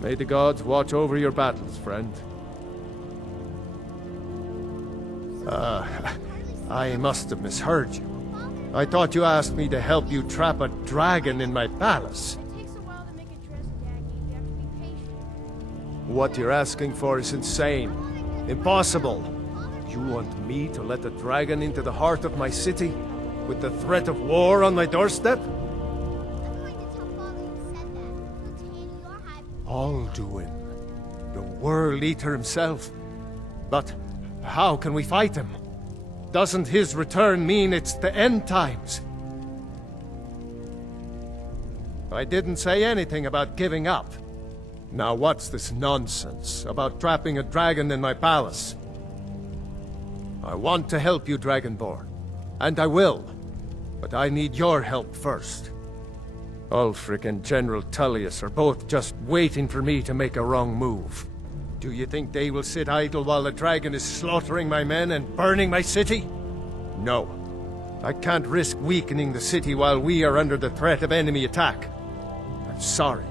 May the gods watch over your battles, friend. I must have misheard you. I thought you asked me to help you trap a dragon in my palace. It takes a while to make a dress, Dagny. You have to be patient. What you're asking for is insane. Impossible. You want me to let a dragon into the heart of my city? With the threat of war on my doorstep? I'm going to tell Father you said that. He'll tan your hide. Alduin, the World Eater himself. But how can we fight him? Doesn't his return mean it's the end times? I didn't say anything about giving up. Now what's this nonsense about trapping a dragon in my palace? I want to help you, Dragonborn. And I will. But I need your help first. Ulfric and General Tullius are both just waiting for me to make a wrong move. Do you think they will sit idle while the dragon is slaughtering my men and burning my city? No. I can't risk weakening the city while we are under the threat of enemy attack. I'm sorry.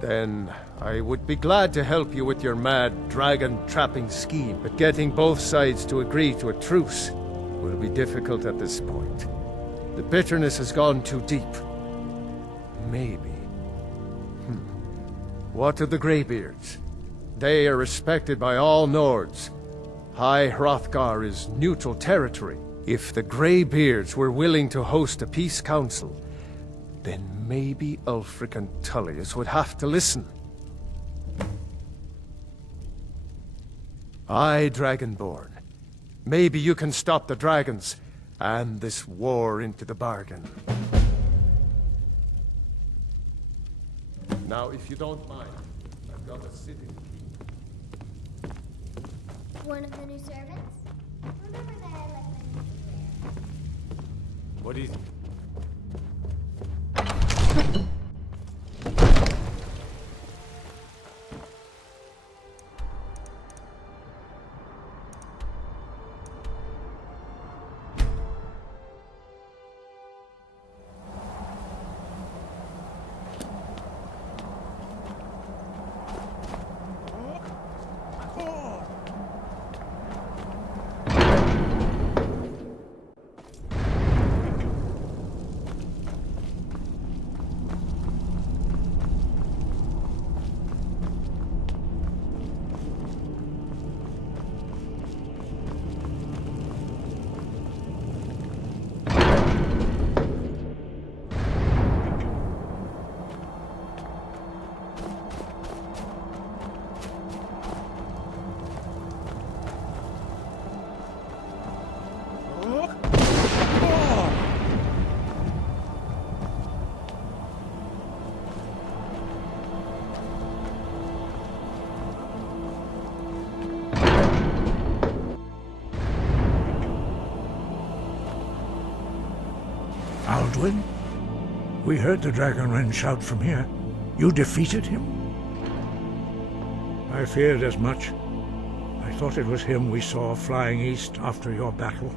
Then I would be glad to help you with your mad dragon-trapping scheme, but getting both sides to agree to a truce will be difficult at this point. The bitterness has gone too deep. Maybe. What of the Greybeards? They are respected by all Nords. High Hrothgar is neutral territory. If the Greybeards were willing to host a peace council, then maybe Ulfric and Tullius would have to listen. Aye, Dragonborn. Maybe you can stop the dragons, and this war into the bargain. Now, if you don't mind, I've got a sitting key. One of the new servants? Remember that I like my new What is it? Alduin? We heard the Dragonren shout from here. You defeated him? I feared as much. I thought it was him we saw flying east after your battle.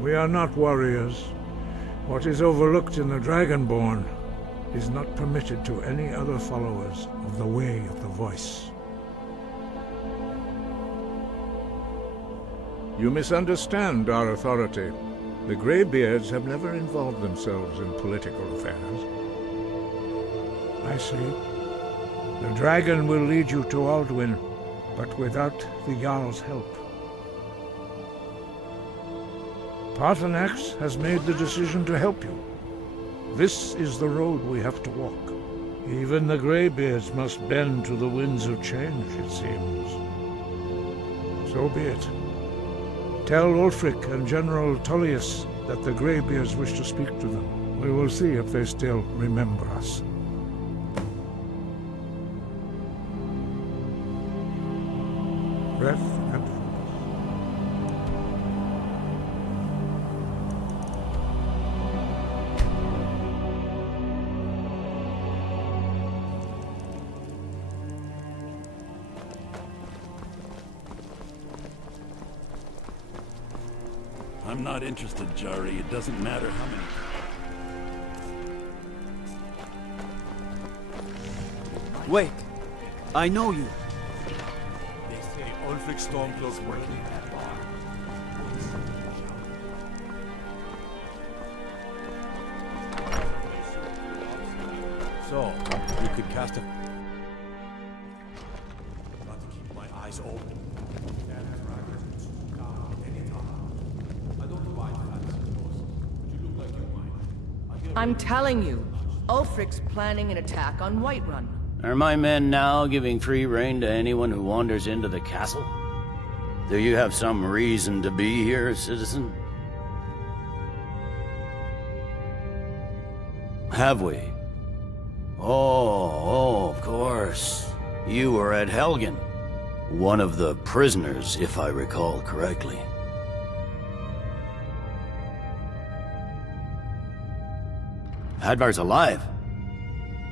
We are not warriors. What is overlooked in the Dragonborn is not permitted to any other followers of the Way of the Voice. You misunderstand our authority. The Greybeards have never involved themselves in political affairs. I see. The dragon will lead you to Alduin, but without the Jarl's help. Paarthurnax has made the decision to help you. This is the road we have to walk. Even the Greybeards must bend to the winds of change, it seems. So be it. Tell Ulfric and General Tullius that the Greybeards wish to speak to them. We will see if they still remember us. Breath and focus. I'm not interested, Jari. It doesn't matter how many. Wait, I know you. They say Ulfric Stormcloak's working at that bar. So, you could cast a... Got to keep my eyes open. I don't mind fancy clothes, but you look like you mind. I'm telling you, Ulfric's planning an attack on Whiterun. Are my men now giving free rein to anyone who wanders into the castle? Do you have some reason to be here, citizen? Have we? Oh, of course. You were at Helgen. One of the prisoners, if I recall correctly. Hadvar's alive.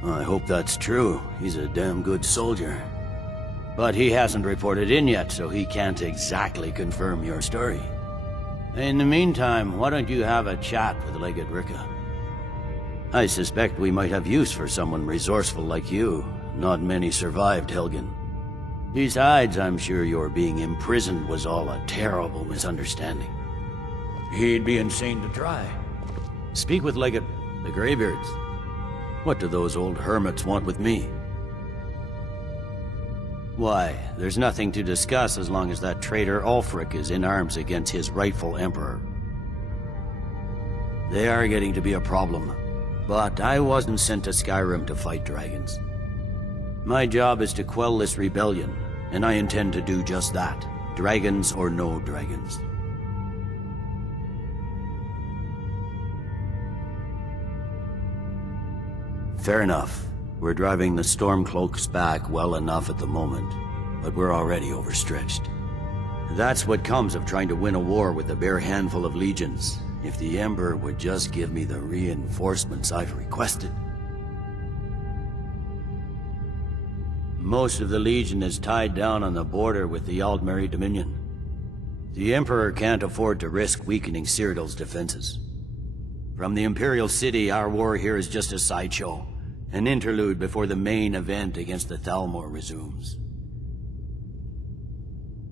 I hope that's true. He's a damn good soldier. But he hasn't reported in yet, so he can't exactly confirm your story. In the meantime, why don't you have a chat with Legate Ricka? I suspect we might have use for someone resourceful like you. Not many survived Helgen. Besides, I'm sure your being imprisoned was all a terrible misunderstanding. He'd be insane to try. Speak with Legate the Greybeards. What do those old hermits want with me? Why, there's nothing to discuss as long as that traitor Ulfric is in arms against his rightful emperor. They are getting to be a problem. But I wasn't sent to Skyrim to fight dragons. My job is to quell this rebellion, and I intend to do just that. Dragons or no dragons. Fair enough. We're driving the Stormcloaks back well enough at the moment, but we're already overstretched. That's what comes of trying to win a war with a bare handful of legions. If the Emperor would just give me the reinforcements I've requested. Most of the Legion is tied down on the border with the Aldmeri Dominion. The Emperor can't afford to risk weakening Cyrodiil's defenses. From the Imperial City, our war here is just a sideshow. An interlude before the main event against the Thalmor resumes.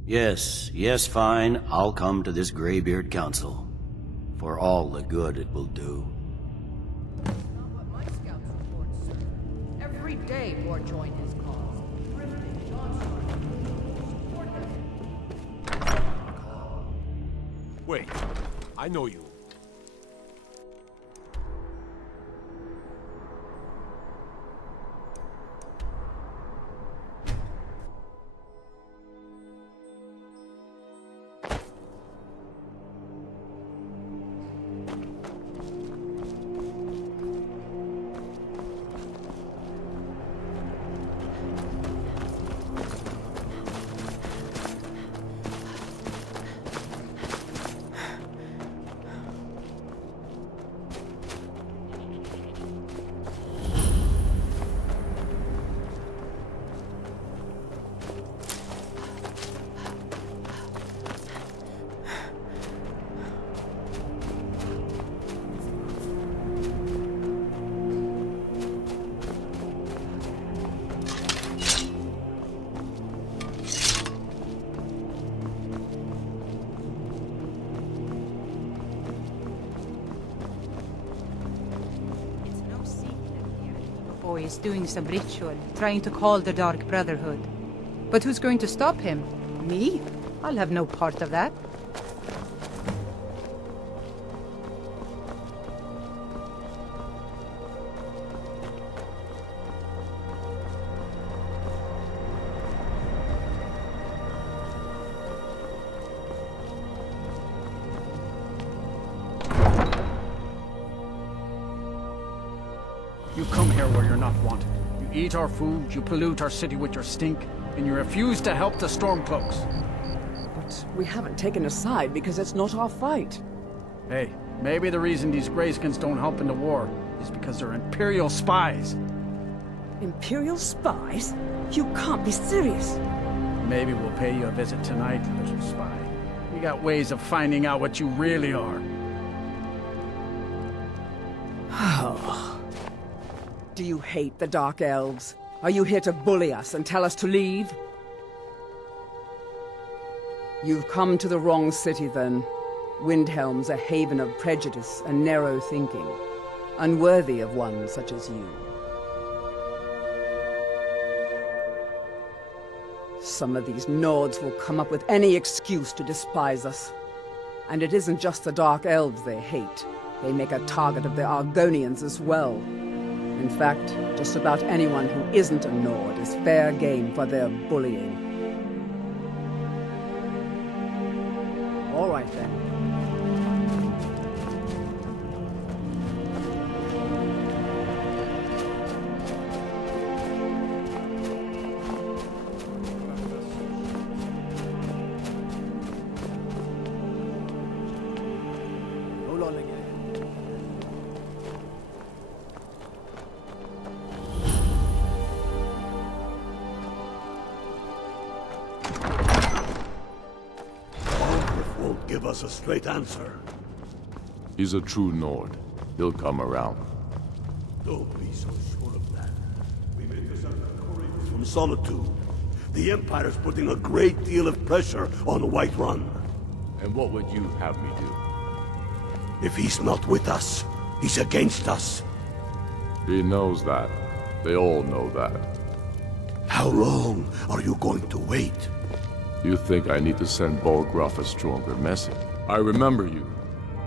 Yes, fine. I'll come to this Greybeard Council. For all the good it will do. Not what my scouts report, sir. Every day more join his cause. Drifting, Support them. Wait, I know you. Is doing some ritual, trying to call the Dark Brotherhood. But who's going to stop him? Me? I'll have no part of that. You come here where you're not wanted. You eat our food, you pollute our city with your stink, and you refuse to help the Stormcloaks. But we haven't taken a side because it's not our fight. Hey, maybe the reason these Greyskins don't help in the war is because they're Imperial spies. Imperial spies? You can't be serious. Maybe we'll pay you a visit tonight, little spy. We got ways of finding out what you really are. Do you hate the Dark Elves? Are you here to bully us and tell us to leave? You've come to the wrong city, then. Windhelm's a haven of prejudice and narrow thinking, unworthy of one such as you. Some of these Nords will come up with any excuse to despise us. And it isn't just the Dark Elves they hate. They make a target of the Argonians as well. In fact, just about anyone who isn't a Nord is fair game for their bullying. All right, then. Won't give us a straight answer. He's a true Nord. He'll come around. Don't be so sure of that. We made this out of courage from Solitude. The Empire's putting a great deal of pressure on Whiterun. And what would you have me do? If he's not with us, he's against us. He knows that. They all know that. How long are you going to wait? You think I need to send Bolgraf a stronger message? I remember you.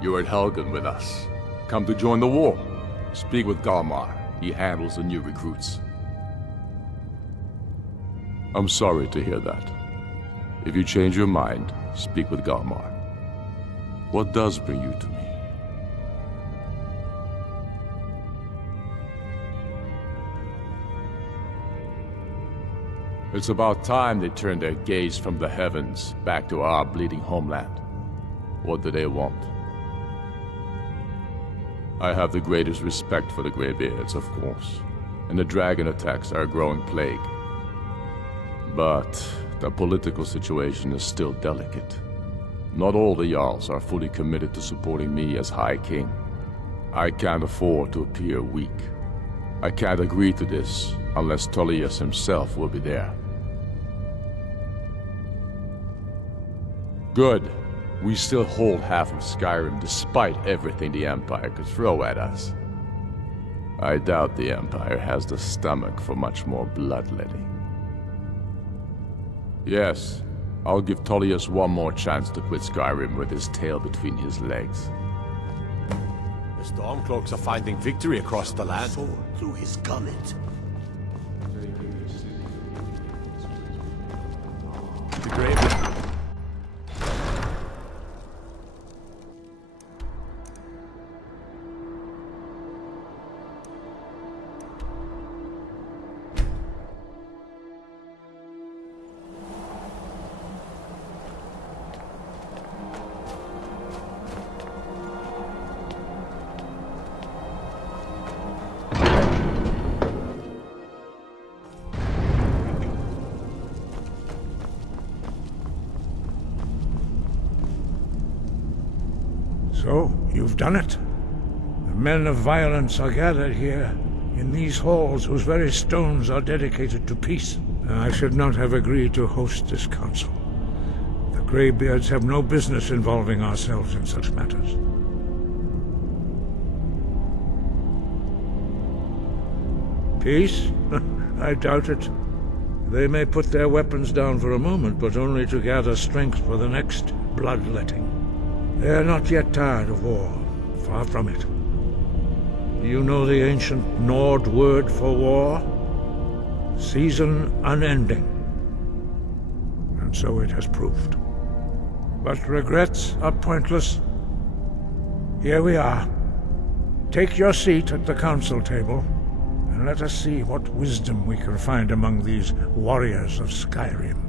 You were at Helgen with us. Come to join the war. Speak with Galmar. He handles the new recruits. I'm sorry to hear that. If you change your mind, speak with Galmar. What does bring you to me? It's about time they turned their gaze from the heavens back to our bleeding homeland. What do they want? I have the greatest respect for the Greybeards, of course, and the dragon attacks are a growing plague. But the political situation is still delicate. Not all the Jarls are fully committed to supporting me as High King. I can't afford to appear weak. I can't agree to this unless Tullius himself will be there. Good. We still hold half of Skyrim despite everything the Empire could throw at us. I doubt the Empire has the stomach for much more bloodletting. Yes, I'll give Tullius one more chance to quit Skyrim with his tail between his legs. The Stormcloaks are finding victory across the land. Sword through his gullet. The Greybeard. So, you've done it. The men of violence are gathered here, in these halls whose very stones are dedicated to peace. I should not have agreed to host this council. The Greybeards have no business involving ourselves in such matters. Peace? I doubt it. They may put their weapons down for a moment, but only to gather strength for the next bloodletting. They are not yet tired of war. Far from it. Do you know the ancient Nord word for war? Season unending. And so it has proved. But regrets are pointless. Here we are. Take your seat at the council table, and let us see what wisdom we can find among these warriors of Skyrim.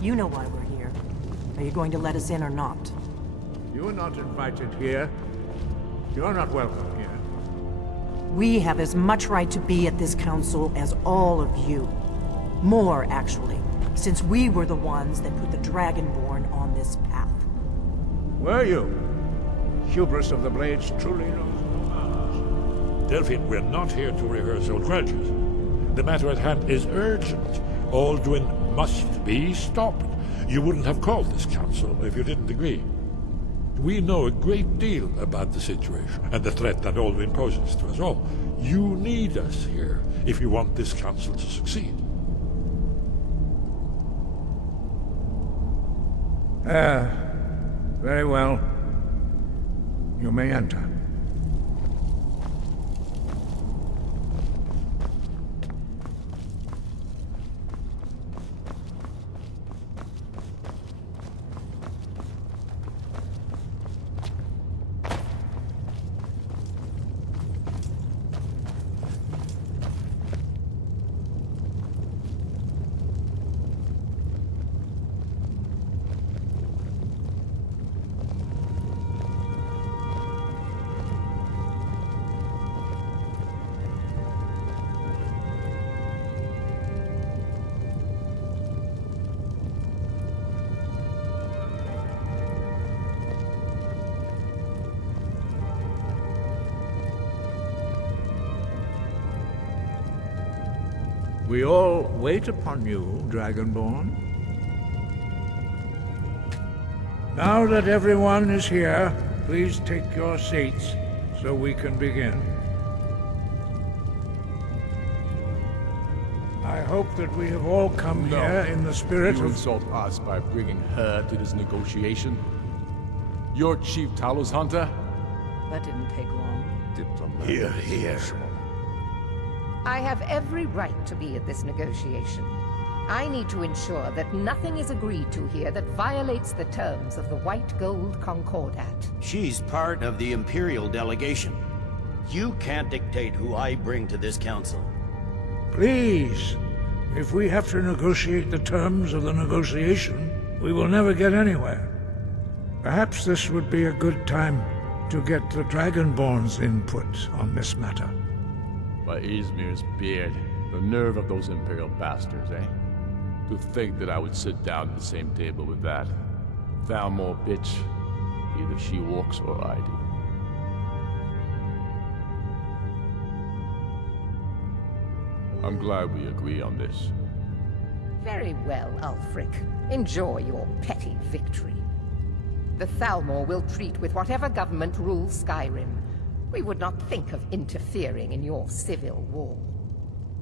You know why we're here. Are you going to let us in or not? You are not invited here. You are not welcome here. We have as much right to be at this council as all of you. More, actually, since we were the ones that put the Dragonborn on this path. Were you? Hubris of the Blades truly knows no bounds. Delphine, we're not here to rehearse old grudges. The matter at hand is urgent. Alduin must be stopped. You wouldn't have called this council if you didn't agree. We know a great deal about the situation and the threat that Alduin poses to us all. You need us here if you want this council to succeed. Very well. You may enter. We all wait upon you, Dragonborn. Now that everyone is here, please take your seats so we can begin. I hope that we have all come here in the spirit You of... insult us by bringing her to this negotiation? You're Chief Talos Hunter? That didn't take long. Diplomat. Here. I have every right to be at this negotiation. I need to ensure that nothing is agreed to here that violates the terms of the White Gold Concordat. She's part of the Imperial delegation. You can't dictate who I bring to this council. Please, if we have to negotiate the terms of the negotiation, we will never get anywhere. Perhaps this would be a good time to get the Dragonborn's input on this matter. By Izmir's beard, the nerve of those Imperial bastards, eh? To think that I would sit down at the same table with that Thalmor bitch. Either she walks or I do. I'm glad we agree on this. Very well, Ulfric. Enjoy your petty victory. The Thalmor will treat with whatever government rules Skyrim. We would not think of interfering in your civil war.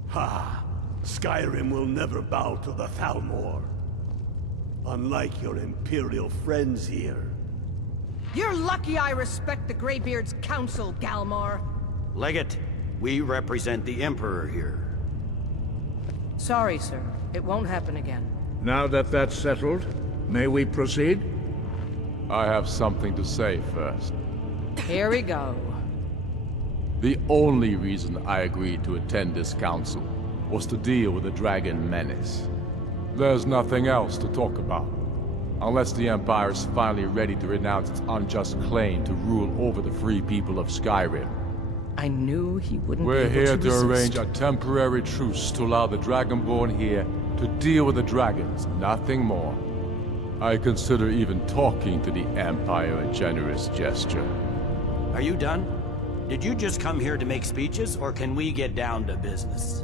Ha! Skyrim will never bow to the Thalmor. Unlike your Imperial friends here. You're lucky I respect the Greybeard's council, Galmar. Legate, we represent the Emperor here. Sorry, sir. It won't happen again. Now that that's settled, may we proceed? I have something to say first. Here we go. The only reason I agreed to attend this council was to deal with the dragon menace. There's nothing else to talk about. Unless the Empire's finally ready to renounce its unjust claim to rule over the free people of Skyrim. I knew he wouldn't We're be able here to to arrange resist. a temporary truce to allow the Dragonborn here to deal with the dragons, nothing more. I consider even talking to the Empire a generous gesture. Are you done? Did you just come here to make speeches, or can we get down to business?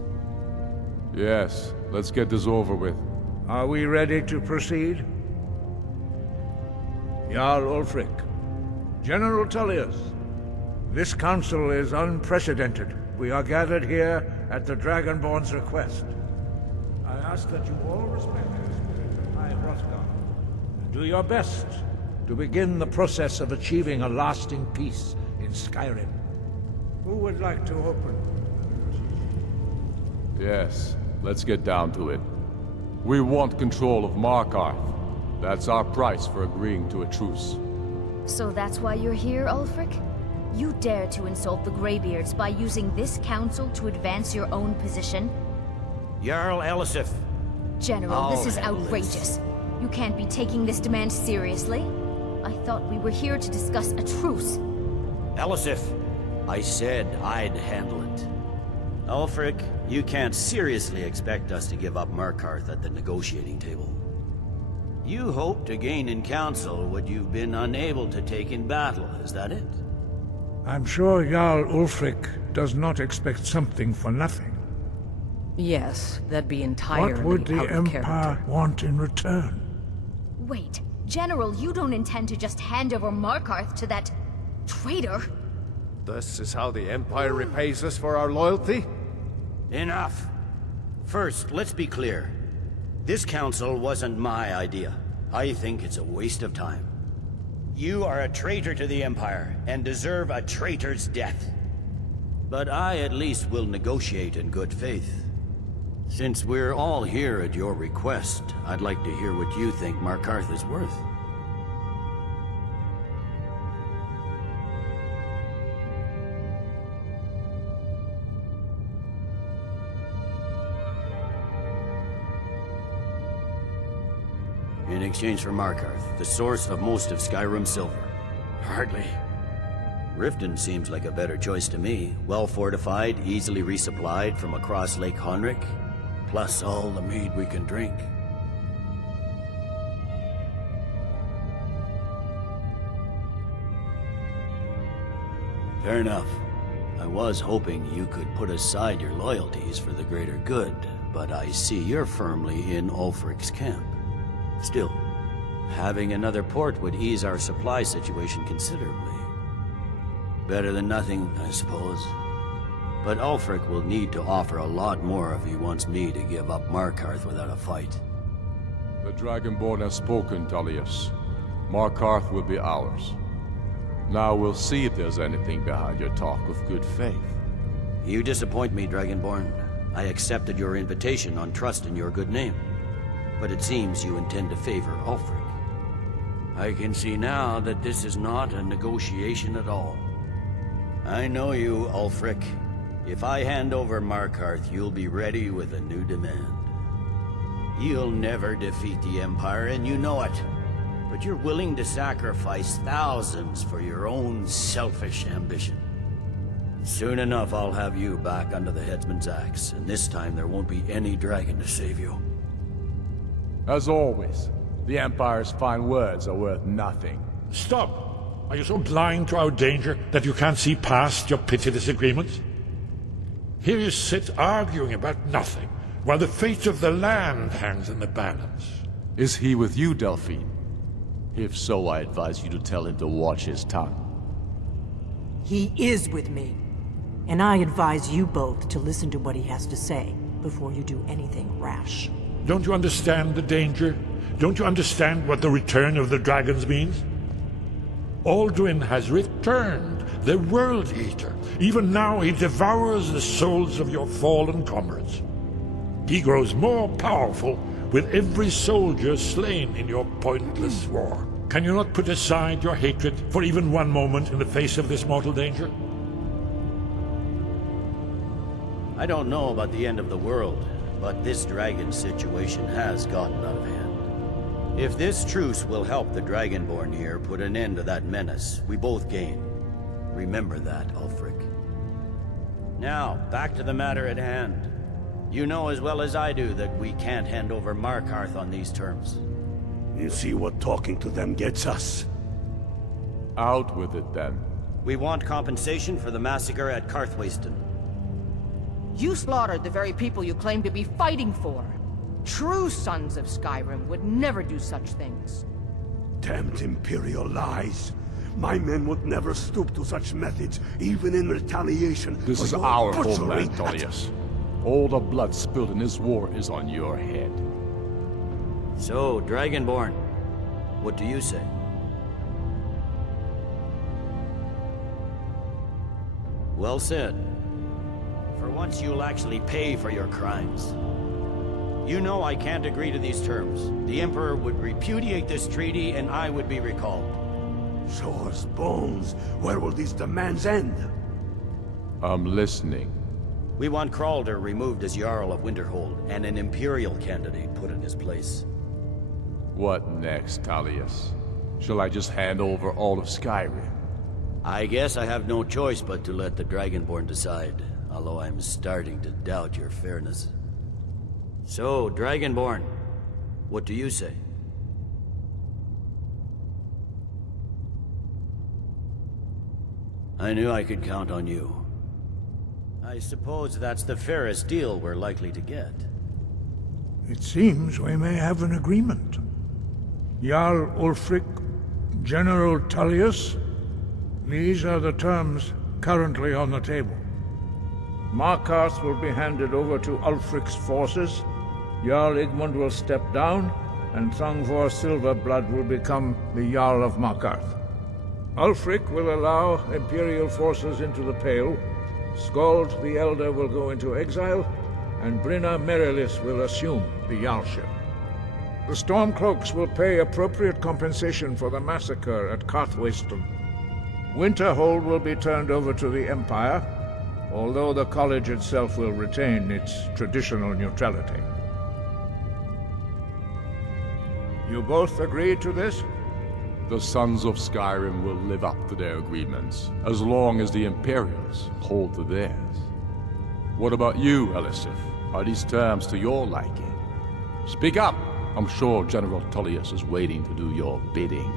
Yes, let's get this over with. Are we ready to proceed? Jarl Ulfric, General Tullius, this council is unprecedented. We are gathered here at the Dragonborn's request. I ask that you all respect the spirit of High Hrothgar, and do your best to begin the process of achieving a lasting peace in Skyrim. Who would like to open? Yes, let's get down to it. We want control of Markarth. That's our price for agreeing to a truce. So that's why you're here, Ulfric? You dare to insult the Greybeards by using this council to advance your own position? Jarl Elisif. General, this is All hail outrageous. You can't be taking this demand seriously. I thought we were here to discuss a truce. Elisif, I said I'd handle it. Ulfric, you can't seriously expect us to give up Markarth at the negotiating table. You hope to gain in council what you've been unable to take in battle, is that it? I'm sure Jarl Ulfric does not expect something for nothing. Yes, that'd be entirely What would the out of Empire character. want in return? Wait, General, you don't intend to just hand over Markarth to that traitor? This is how the Empire repays us for our loyalty? Enough! First, let's be clear. This council wasn't my idea. I think it's a waste of time. You are a traitor to the Empire, and deserve a traitor's death. But I at least will negotiate in good faith. Since we're all here at your request, I'd like to hear what you think Markarth is worth. In exchange for Markarth, the source of most of Skyrim's silver. Hardly. Riften seems like a better choice to me. Well fortified, easily resupplied from across Lake Honric, plus all the mead we can drink. Fair enough. I was hoping you could put aside your loyalties for the greater good, but I see you're firmly in Ulfric's camp. Still, having another port would ease our supply situation considerably. Better than nothing, I suppose. But Ulfric will need to offer a lot more if he wants me to give up Markarth without a fight. The Dragonborn has spoken, Tullius. Markarth will be ours. Now we'll see if there's anything behind your talk of good faith. You disappoint me, Dragonborn. I accepted your invitation on trust in your good name. But it seems you intend to favor Ulfric. I can see now that this is not a negotiation at all. I know you, Ulfric. If I hand over Markarth, you'll be ready with a new demand. You'll never defeat the Empire, and you know it. But you're willing to sacrifice thousands for your own selfish ambition. Soon enough, I'll have you back under the headsman's axe, and this time there won't be any dragon to save you. As always, the Empire's fine words are worth nothing. Stop! Are you so blind to our danger that you can't see past your petty disagreements? Here you sit arguing about nothing, while the fate of the land hangs in the balance. Is he with you, Delphine? If so, I advise you to tell him to watch his tongue. He is with me. And I advise you both to listen to what he has to say before you do anything rash. Don't you understand the danger? Don't you understand what the return of the dragons means? Alduin has returned, the World Eater. Even now he devours the souls of your fallen comrades. He grows more powerful with every soldier slain in your pointless war. Can you not put aside your hatred for even one moment in the face of this mortal danger? I don't know about the end of the world, but this dragon situation has gotten out of hand. If this truce will help the Dragonborn here put an end to that menace, we both gain. Remember that, Ulfric. Now, back to the matter at hand. You know as well as I do that we can't hand over Markarth on these terms. You see what talking to them gets us? Out with it, then. We want compensation for the massacre at Karthwasten. You slaughtered the very people you claim to be fighting for. True sons of Skyrim would never do such things. Damned Imperial lies. My men would never stoop to such methods, even in retaliation. This is our homeland, Tullius. All the blood spilled in this war is on your head. So, Dragonborn, what do you say? Well said. For once you'll actually pay for your crimes. You know I can't agree to these terms. The Emperor would repudiate this treaty and I would be recalled. Shore's bones. Where will these demands end? I'm listening. We want Kralder removed as Jarl of Winterhold and an Imperial candidate put in his place. What next, Tullius? Shall I just hand over all of Skyrim? I guess I have no choice but to let the Dragonborn decide, although I'm starting to doubt your fairness. So, Dragonborn, what do you say? I knew I could count on you. I suppose that's the fairest deal we're likely to get. It seems we may have an agreement. Jarl Ulfric, General Tullius, these are the terms currently on the table. Markarth will be handed over to Ulfric's forces, Jarl Igmund will step down, and Thungvor Silverblood will become the Jarl of Markarth. Ulfric will allow Imperial forces into the Pale, Skald the Elder will go into exile, and Brinna Merilis will assume the Jarlship. The Stormcloaks will pay appropriate compensation for the massacre at Karthwasten. Winterhold will be turned over to the Empire, although the college itself will retain its traditional neutrality. You both agree to this? The Sons of Skyrim will live up to their agreements, as long as the Imperials hold to theirs. What about you, Elisif? Are these terms to your liking? Speak up! I'm sure General Tullius is waiting to do your bidding.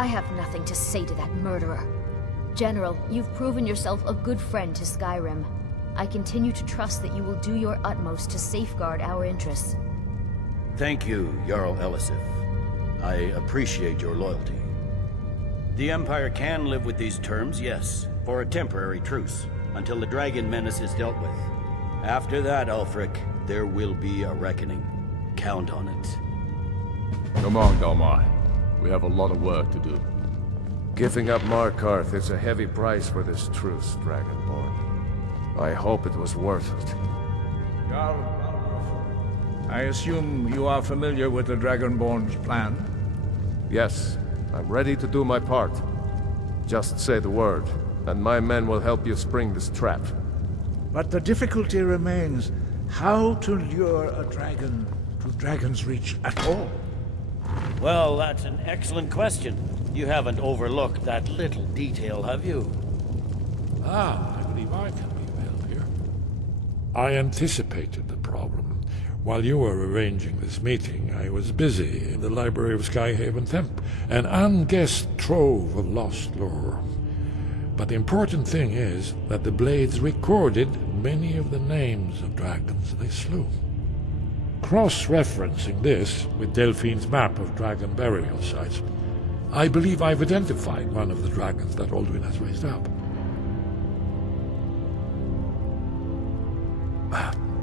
I have nothing to say to that murderer. General, you've proven yourself a good friend to Skyrim. I continue to trust that you will do your utmost to safeguard our interests. Thank you, Jarl Elisif. I appreciate your loyalty. The Empire can live with these terms, yes, for a temporary truce, until the dragon menace is dealt with. After that, Ulfric, there will be a reckoning. Count on it. Come on, Dalmar. We have a lot of work to do. Giving up Markarth is a heavy price for this truce, Dragonborn. I hope it was worth it. Jarl, I assume you are familiar with the Dragonborn's plan? Yes, I'm ready to do my part. Just say the word, and my men will help you spring this trap. But the difficulty remains how to lure a dragon to Dragon's Reach at all. Well, that's an excellent question. You haven't overlooked that little detail, have you? I believe I can be of help here. I anticipated the problem. While you were arranging this meeting, I was busy in the library of Skyhaven Temp, an unguessed trove of lost lore. But the important thing is that the Blades recorded many of the names of dragons they slew. Cross-referencing this with Delphine's map of dragon burial sites, I believe I've identified one of the dragons that Alduin has raised up.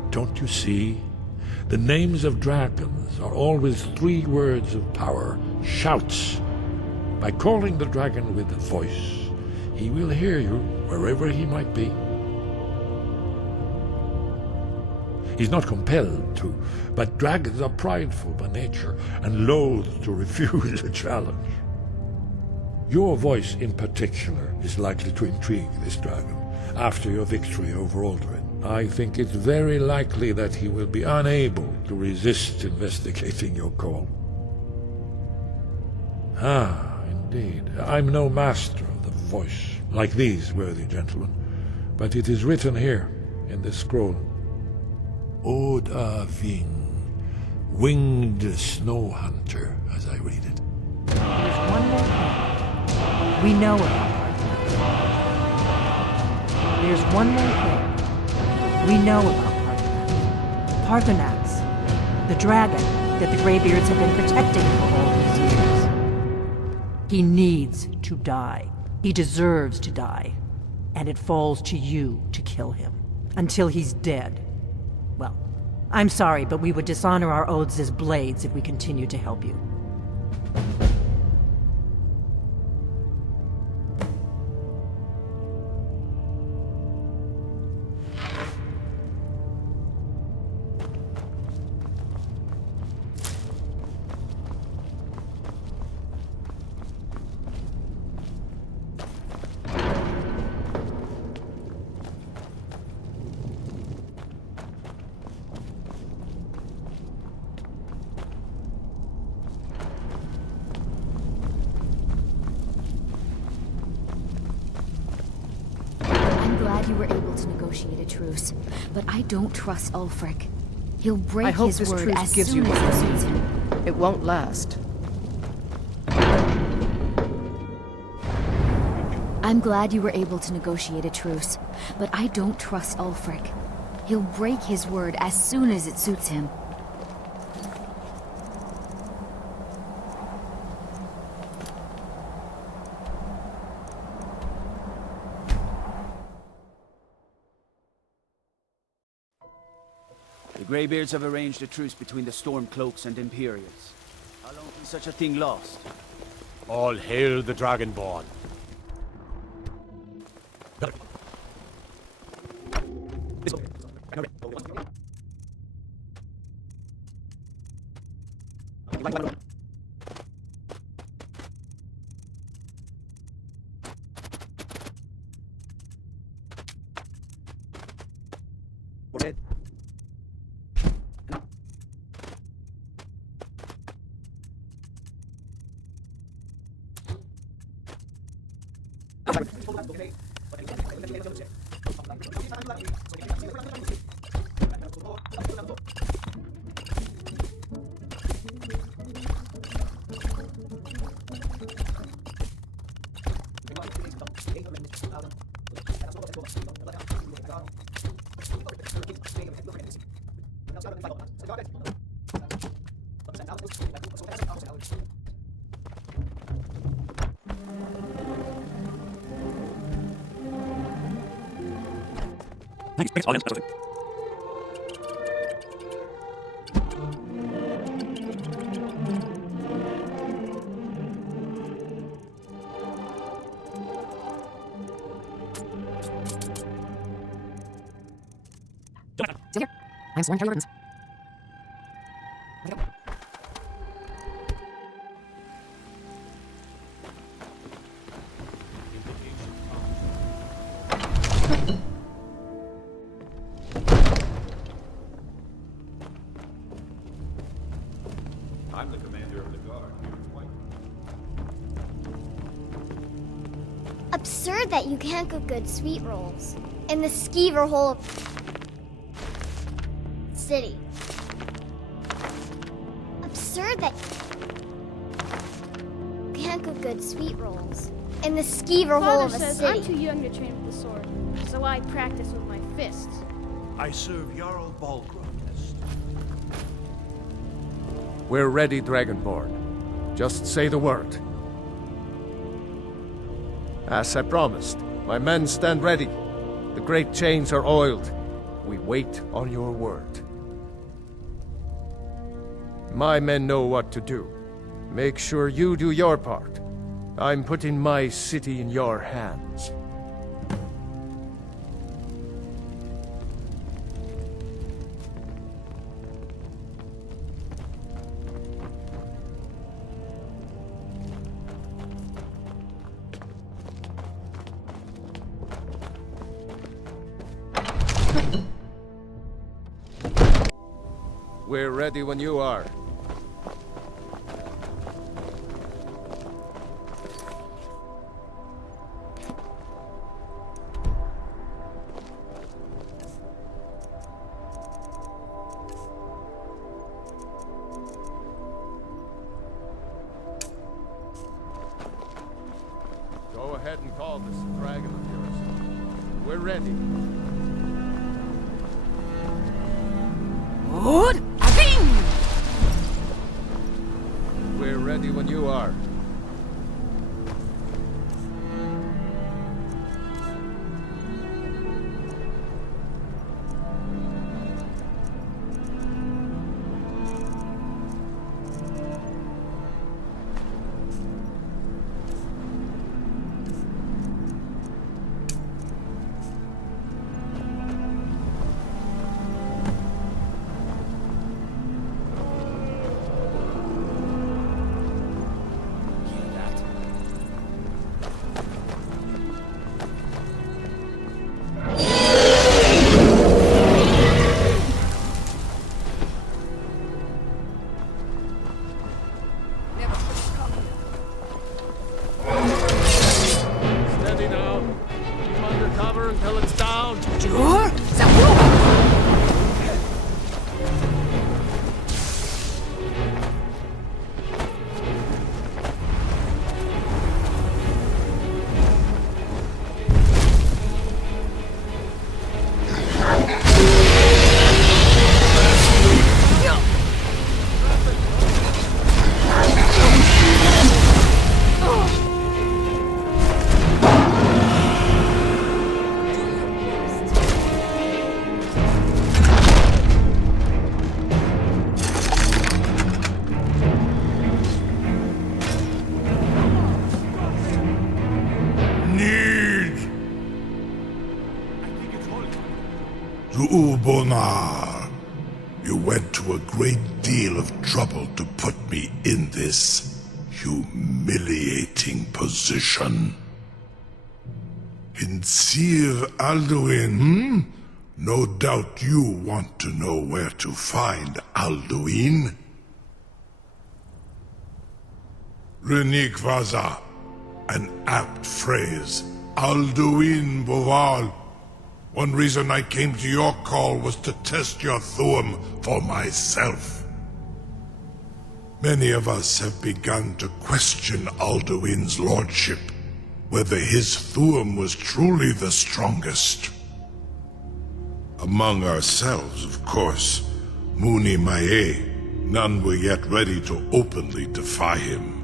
Don't you see? The names of dragons are always 3 words of power, shouts. By calling the dragon with a voice, he will hear you wherever he might be. He's not compelled to, but dragons are prideful by nature and loath to refuse a challenge. Your voice in particular is likely to intrigue this dragon after your victory over Alduin. I think it's very likely that he will be unable to resist investigating your call. Indeed. I'm no master of the voice, like these worthy gentlemen, but it is written here in this scroll. Oda Ving, winged snow hunter, as I read it. There's one more thing. We know about Parthenax. There's one more thing. We know about Parthenax. Parthenax, the dragon that the Greybeards have been protecting for all these years. He needs to die. He deserves to die. And it falls to you to kill him. Until he's dead. Well, I'm sorry, but we would dishonor our oaths as Blades if we continue to help you. glad you were able to negotiate a truce, but I don't trust Ulfric. He'll break I hope his this word truce as gives soon you as it suits him. It won't last. I'm glad you were able to negotiate a truce, but I don't trust Ulfric. He'll break his word as soon as it suits him. The Greybeards have arranged a truce between the Stormcloaks and Imperials. How long can such a thing last? All hail the Dragonborn. I'm sworn to your wordens. I'm the commander of the guard. Absurd that you can't cook good sweet rolls in the skeever hole city. Absurd that you can't cook good sweet rolls in the skeever hole of a says city. I'm too young to train with the sword, so I practice with my fists. I serve Jarl Balgruuf. We're ready, Dragonborn. Just say the word. As I promised, my men stand ready. The great chains are oiled. We wait on your word. My men know what to do. Make sure you do your part. I'm putting my city in your hands. We're ready when you are. Go ahead and call this dragon of yours. We're ready. We're ready when you are. until it's down. Sure. Zuubonar, you went to a great deal of trouble to put me in this humiliating position. Sir Alduin, No doubt you want to know where to find Alduin? Renikvaza, an apt phrase. Alduin Boval. One reason I came to your call was to test your Thuum for myself. Many of us have begun to question Alduin's lordship, whether his Thuum was truly the strongest. Among ourselves, of course, Muni Mae, none were yet ready to openly defy him.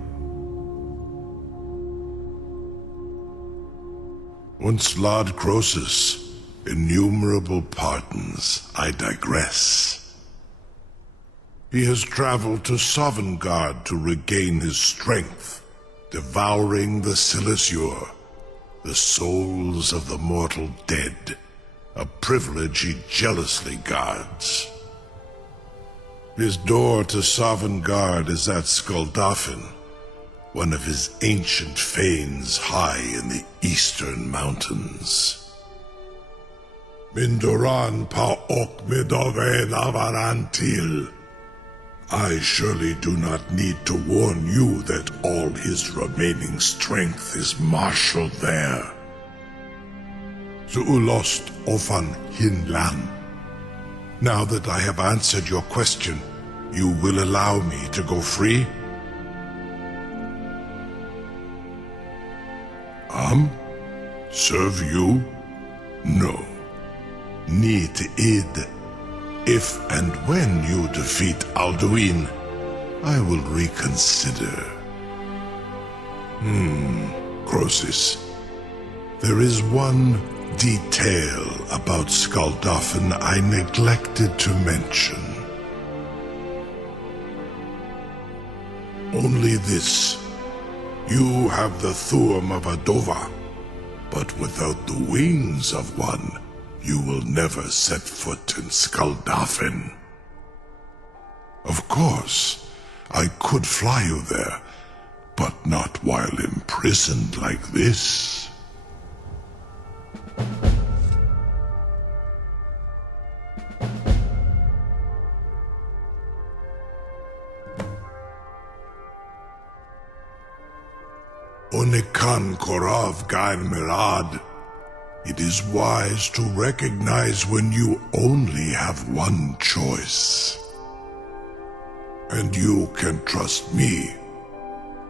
Once Lord Croesus, innumerable pardons, I digress. He has traveled to Sovngarde to regain his strength, devouring the Silesure, the souls of the mortal dead, a privilege he jealously guards. His door to Sovngarde is at Skuldafn, one of his ancient fanes high in the eastern mountains. Mindoran pa ok midove lavarantil. I surely do not need to warn you that all his remaining strength is marshaled there. Zuulost ofan hinlan. Now that I have answered your question, you will allow me to go free? Serve you? No. Need id. If and when you defeat Alduin, I will reconsider. Croesus. There is one detail about Skuldafn I neglected to mention. Only this. You have the Thuum of a Dova, but without the wings of one, you will never set foot in Skuldafn. Of course, I could fly you there, but not while imprisoned like this. Onikan Korav Gain Mirad. It is wise to recognize when you only have one choice. And you can trust me.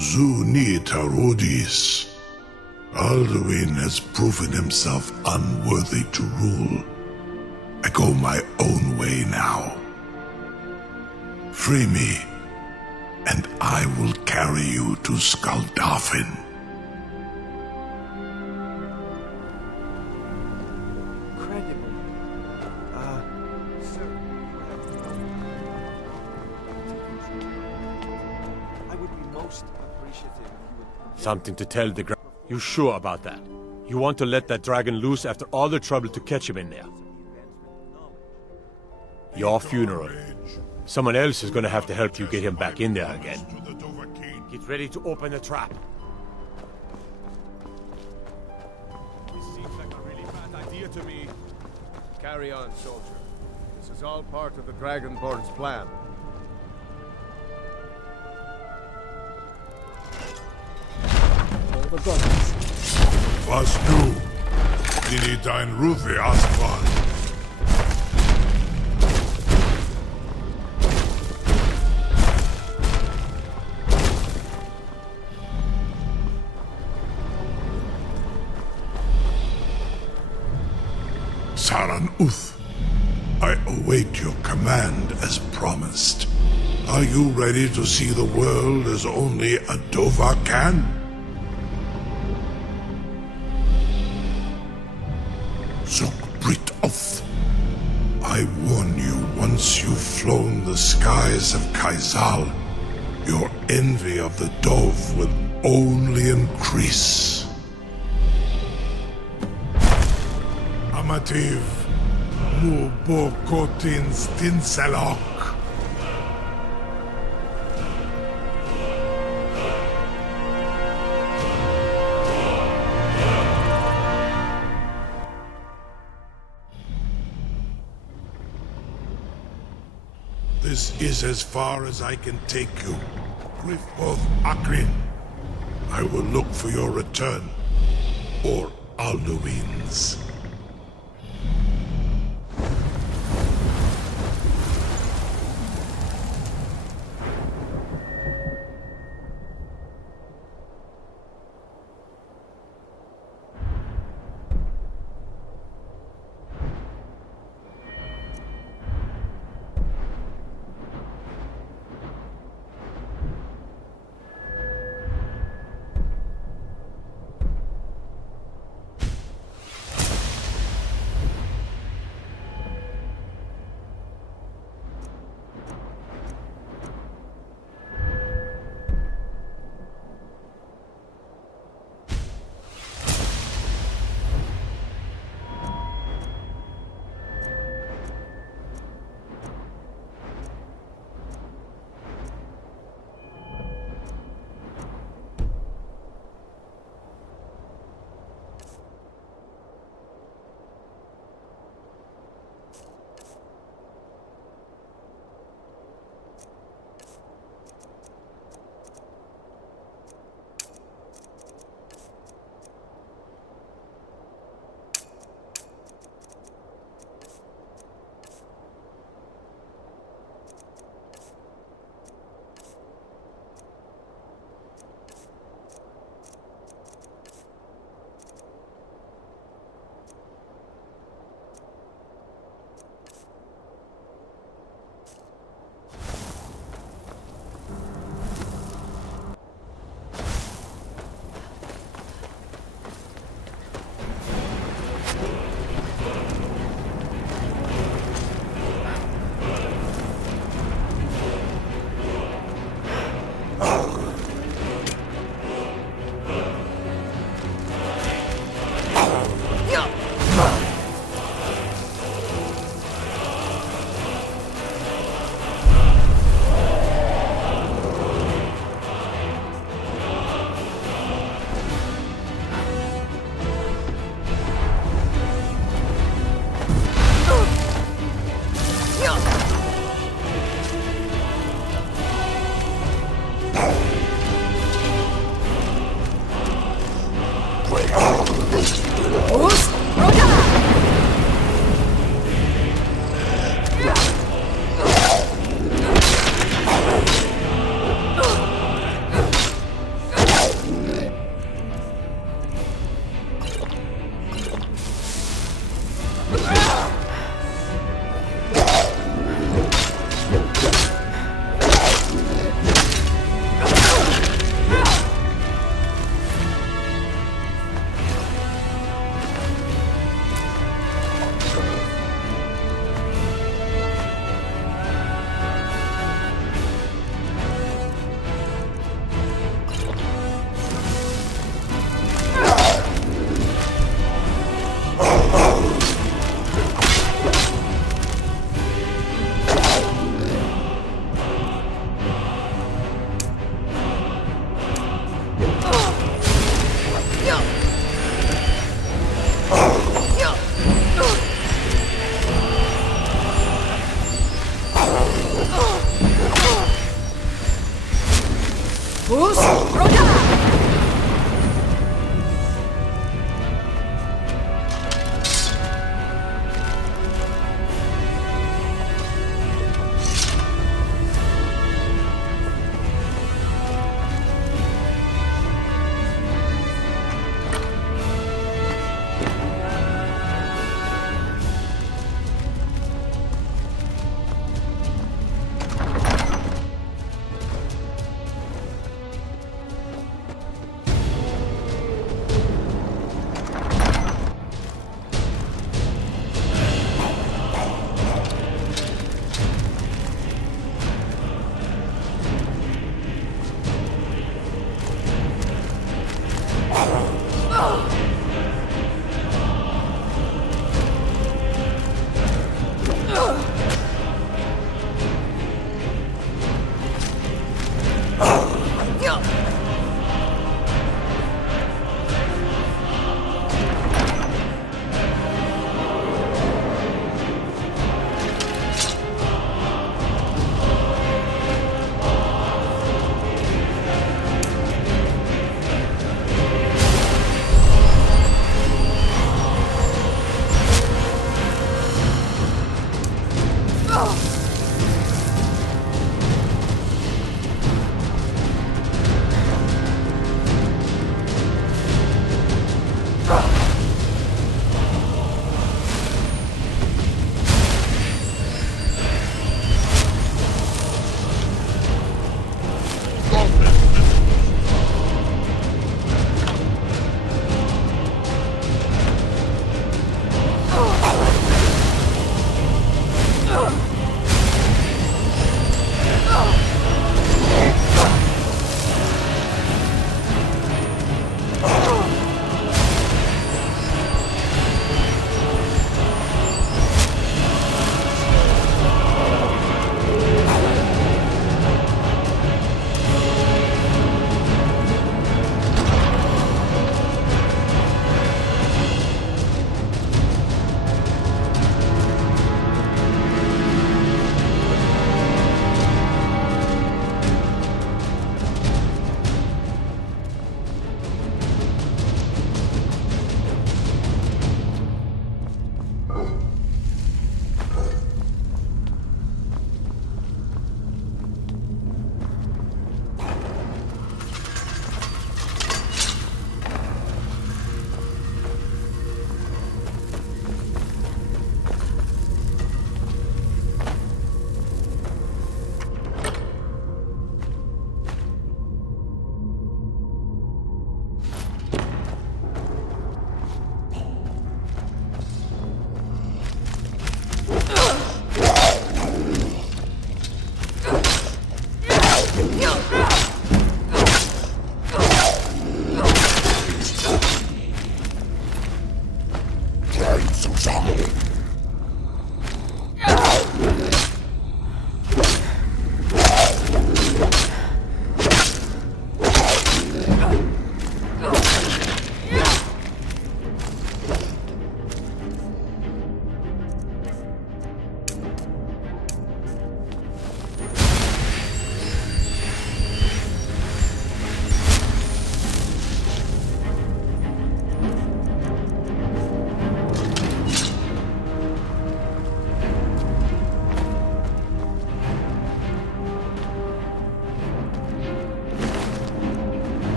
Zuni Tarudis. Alduin has proven himself unworthy to rule. I go my own way now. Free me, and I will carry you to Skuldafn. Something to tell the ground. You sure about that? You want to let that dragon loose after all the trouble to catch him in there? Your funeral. Someone else is gonna have to help you get him back in there again. Get ready to open the trap. This seems like a really bad idea to me. Carry on, soldier. This is all part of the Dragonborn's plan. The gods. Was du? Dini dein Rufi Aspan. Saran Uth, I await your command as promised. Are you ready to see the world as only a Dova can? Zukbrit Oth, I warn you, once you've flown the skies of Kaizal, your envy of the Dove will only increase. Amativ, Mubokotin Stinselok. This is as far as I can take you. Grifoth Akrin. I will look for your return. Or Alduin's.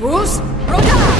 Bruce, Roda!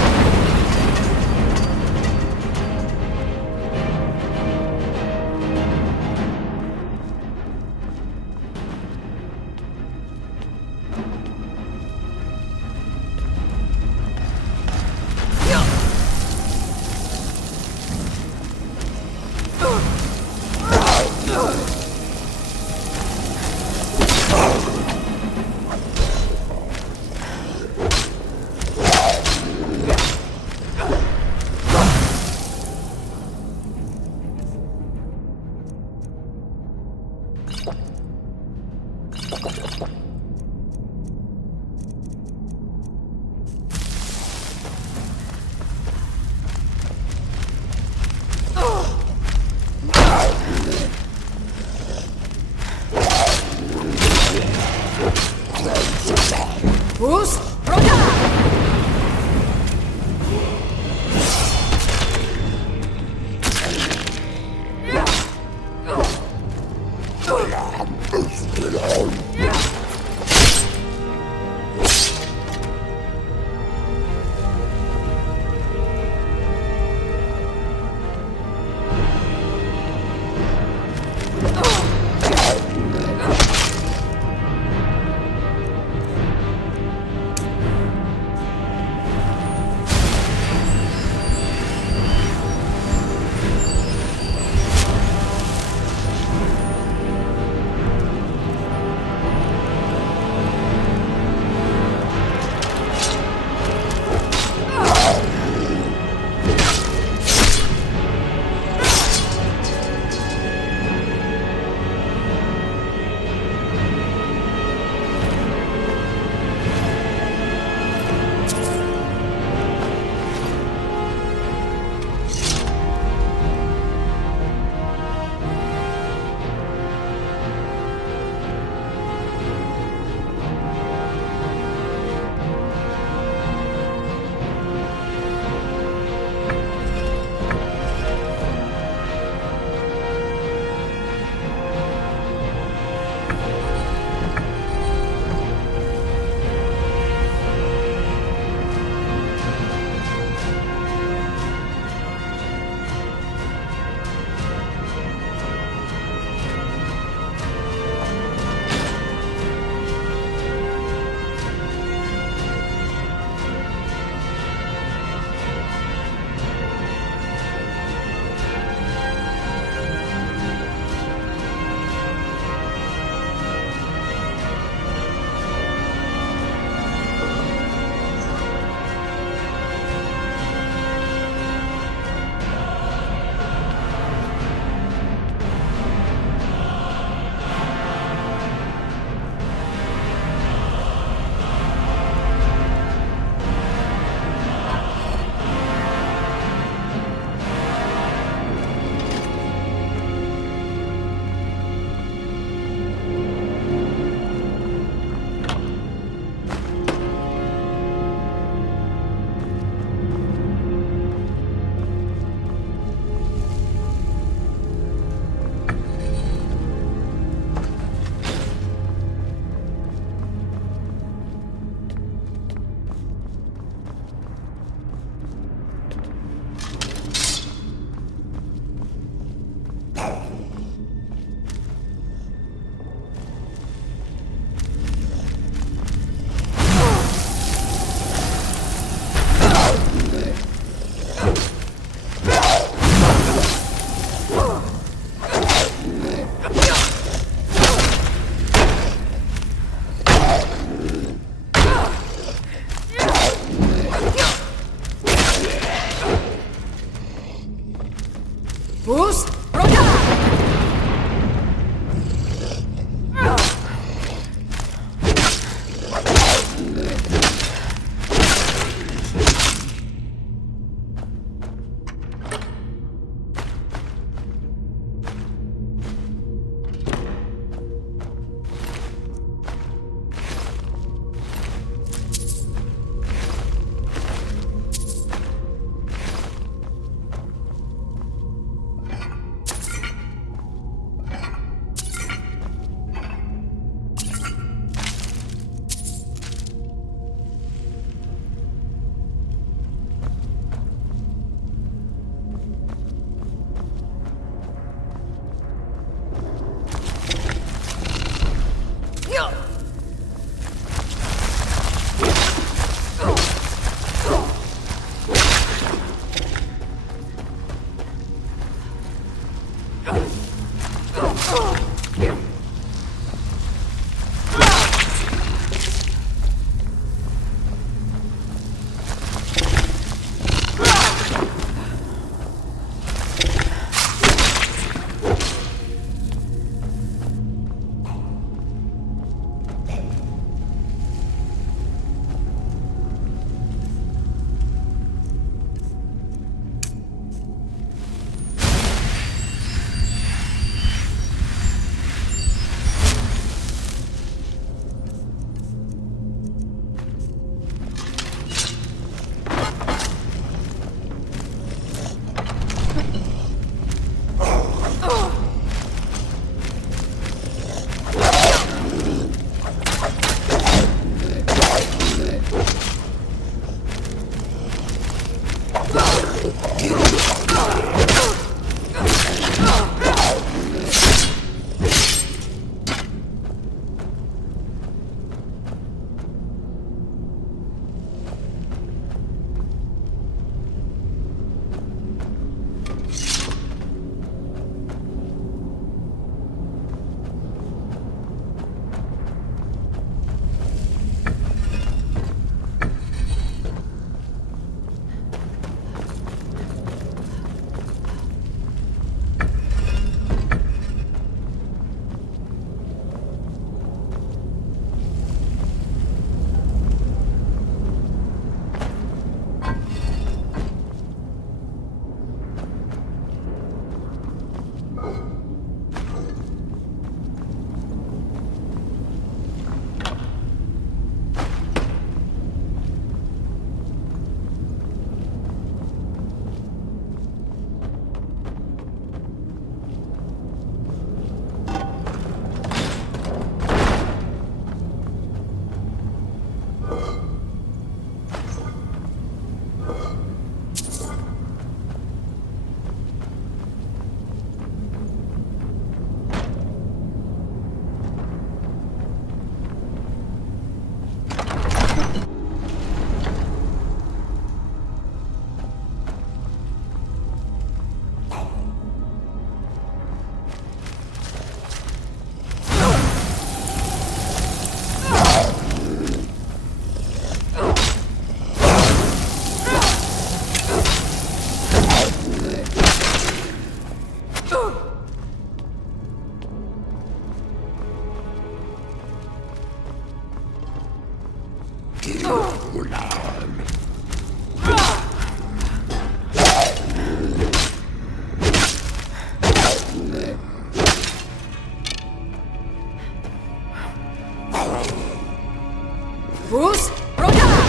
Bruce, Roger!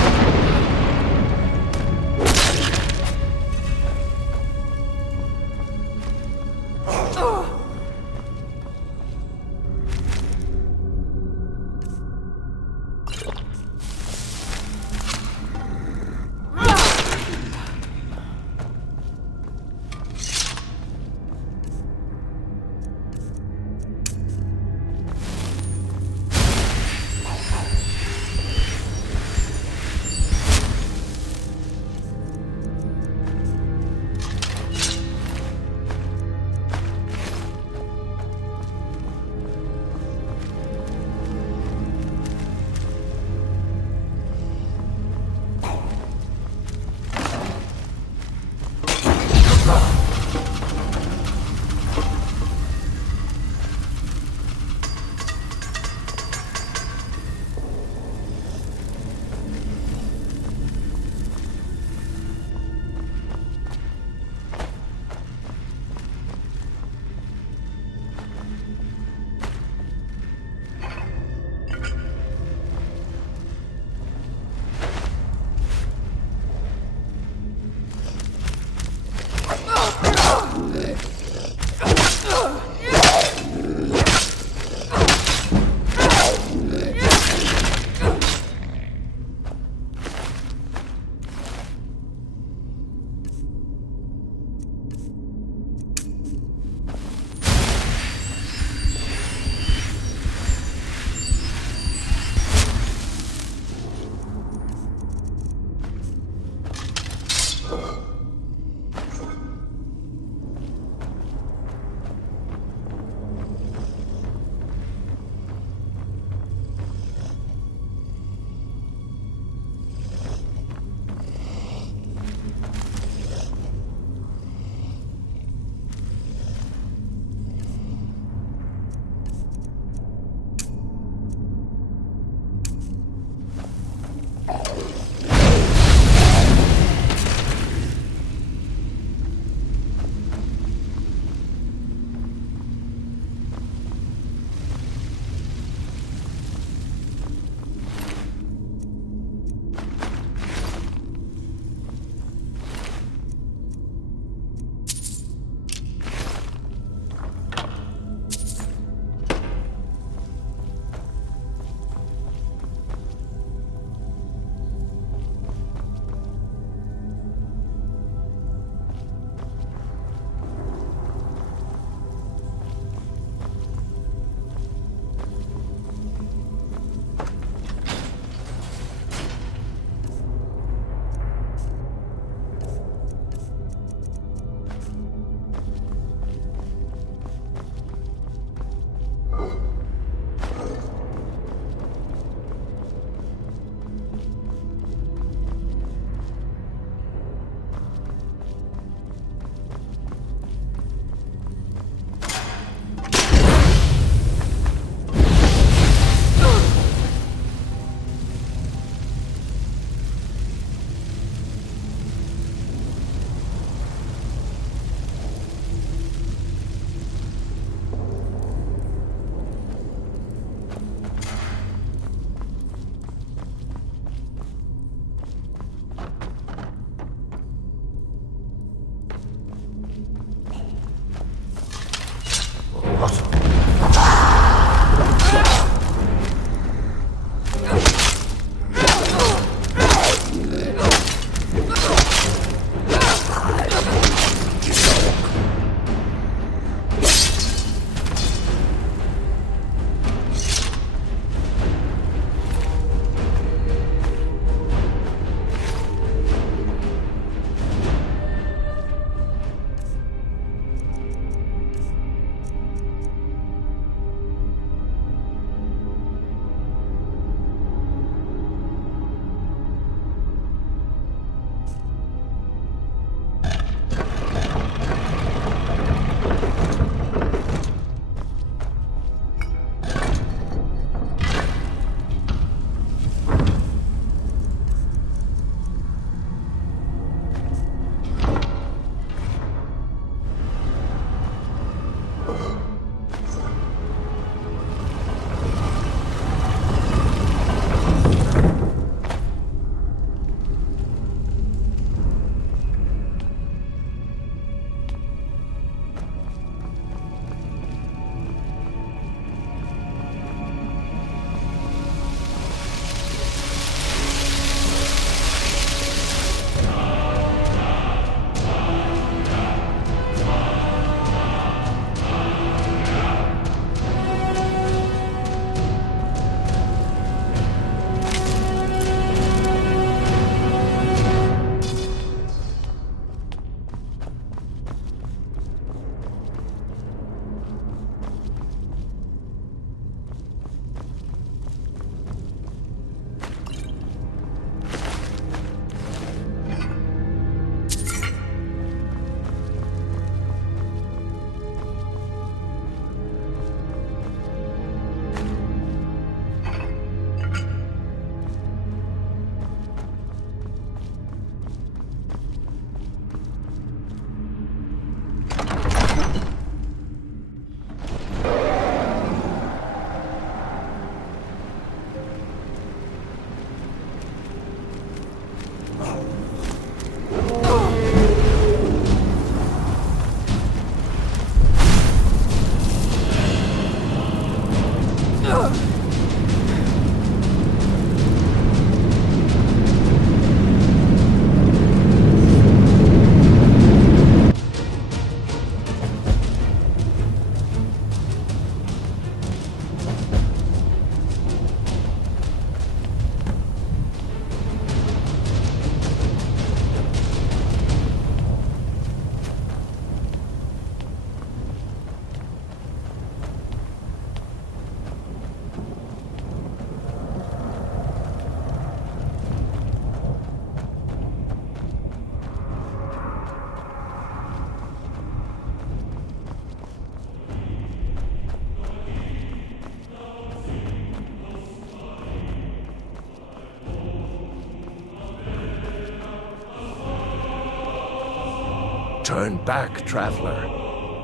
Turn back, traveler.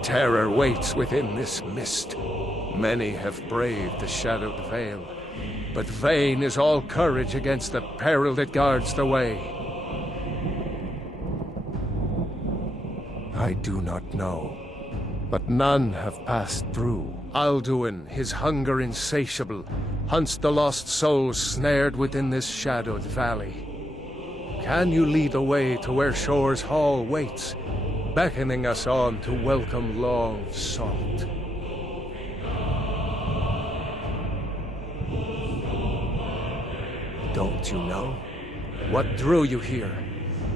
Terror waits within this mist. Many have braved the shadowed veil, but vain is all courage against the peril that guards the way. I do not know, but none have passed through. Alduin, his hunger insatiable, hunts the lost souls snared within this shadowed valley. Can you lead the way to where Shore's Hall waits, beckoning us on to welcome long sought? Don't you know? What drew you here?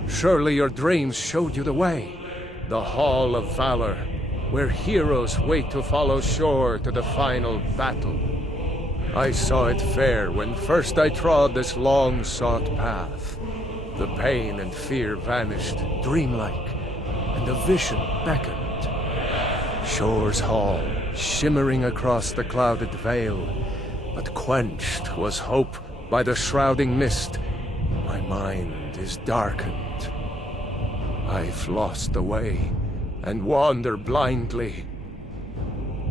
Surely your dreams showed you the way. The Hall of Valor, where heroes wait to follow Shore to the final battle. I saw it fair when first I trod this long-sought path. The pain and fear vanished, dreamlike, and a vision beckoned. Shore's Hall, shimmering across the clouded veil, but quenched was hope by the shrouding mist. My mind is darkened. I've lost the way, and wander blindly.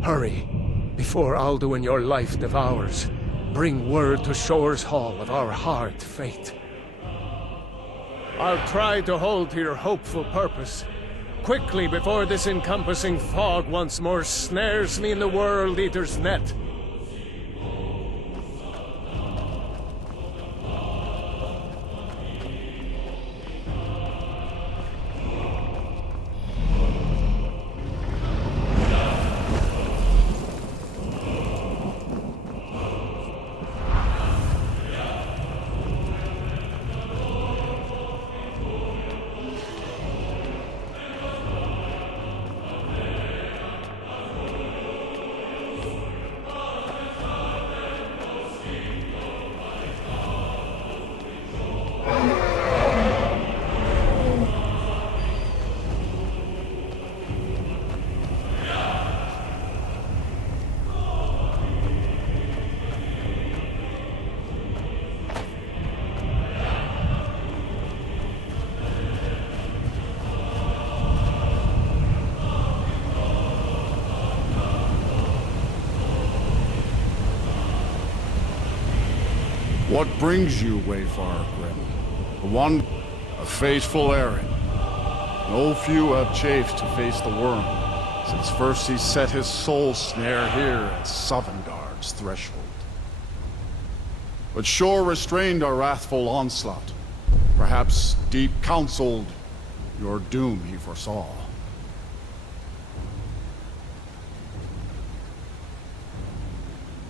Hurry, before Alduin your life devours. Bring word to Shore's Hall of our hard fate. I'll try to hold to your hopeful purpose. Quickly, before this encompassing fog once more snares me in the World Eater's net. What brings you, Wayfarer Grim? One, a faithful errand. No few have chafed to face the worm, since first he set his soul snare here at Sovngarde's threshold. But Shore restrained our wrathful onslaught. Perhaps deep counseled your doom he foresaw.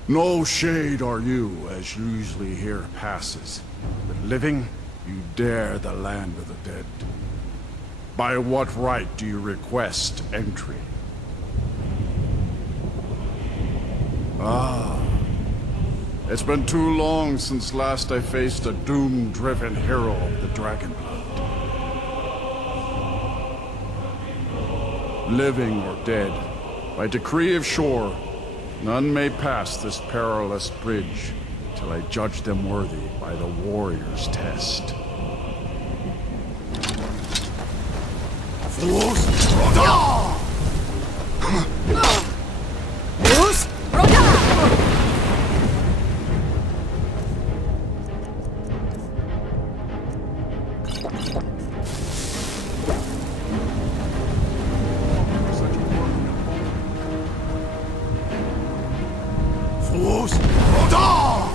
No shade are you, as usually here passes. But living, you dare the land of the dead. By what right do you request entry? Ah. It's been too long since last I faced a doom-driven hero of the Dragonblood. Living or dead, by decree of Shore, none may pass this perilous bridge till I judge them worthy by the warrior's test. Fools! Rodar!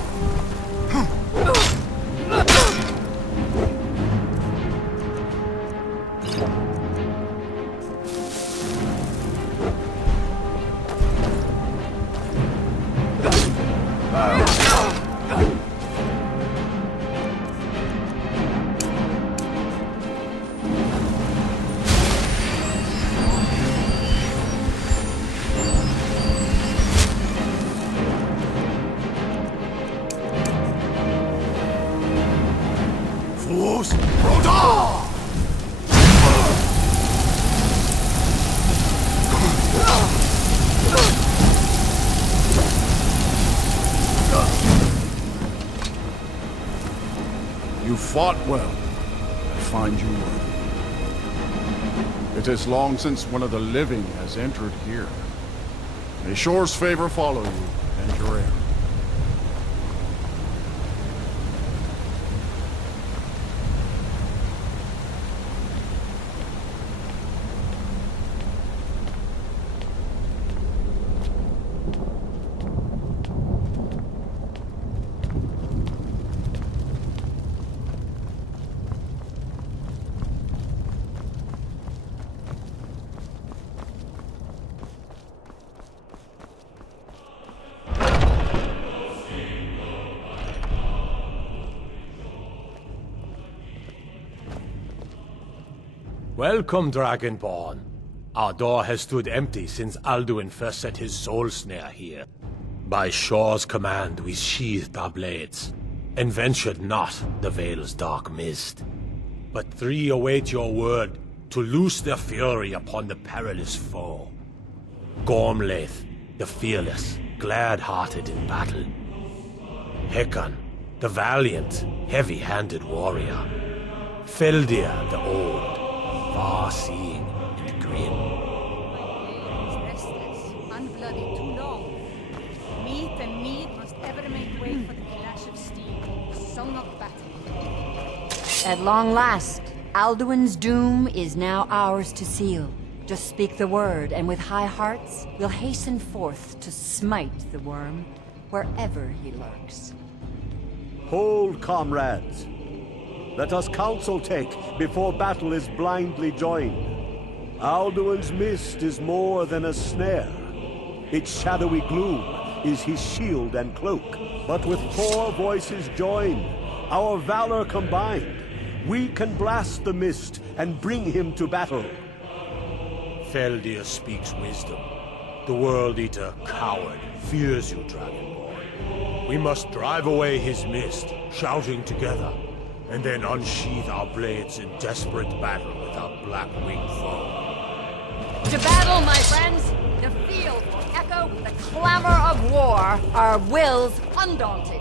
Fools! Rodar! You fought well. I find you worthy. It is long since one of the living has entered here. May Shore's favor follow you and your heir. Welcome, Dragonborn. Our door has stood empty since Alduin first set his soul snare here. By Shore's command, we sheathed our blades, and ventured not the Vale's dark mist. But three await your word to loose their fury upon the perilous foe. Gormlaith, the fearless, glad-hearted in battle. Hekon, the valiant, heavy-handed warrior. Feldir, the old, far-seeing and grim. Restless, unbloody, too long. Meat and mead must ever make way for the clash of steel, the song of battle. At long last, Alduin's doom is now ours to seal. Just speak the word, and with high hearts, we'll hasten forth to smite the worm wherever he lurks. Hold, comrades. Let us counsel take before battle is blindly joined. Alduin's mist is more than a snare. Its shadowy gloom is his shield and cloak. But with 4 voices joined, our valor combined, we can blast the mist and bring him to battle. Feldir speaks wisdom. The World Eater, coward, fears you, Dragonborn. We must drive away his mist, shouting together, and then unsheath our blades in desperate battle with our black-winged foe. To battle, my friends! The field will echo with the clamor of war, our wills undaunted.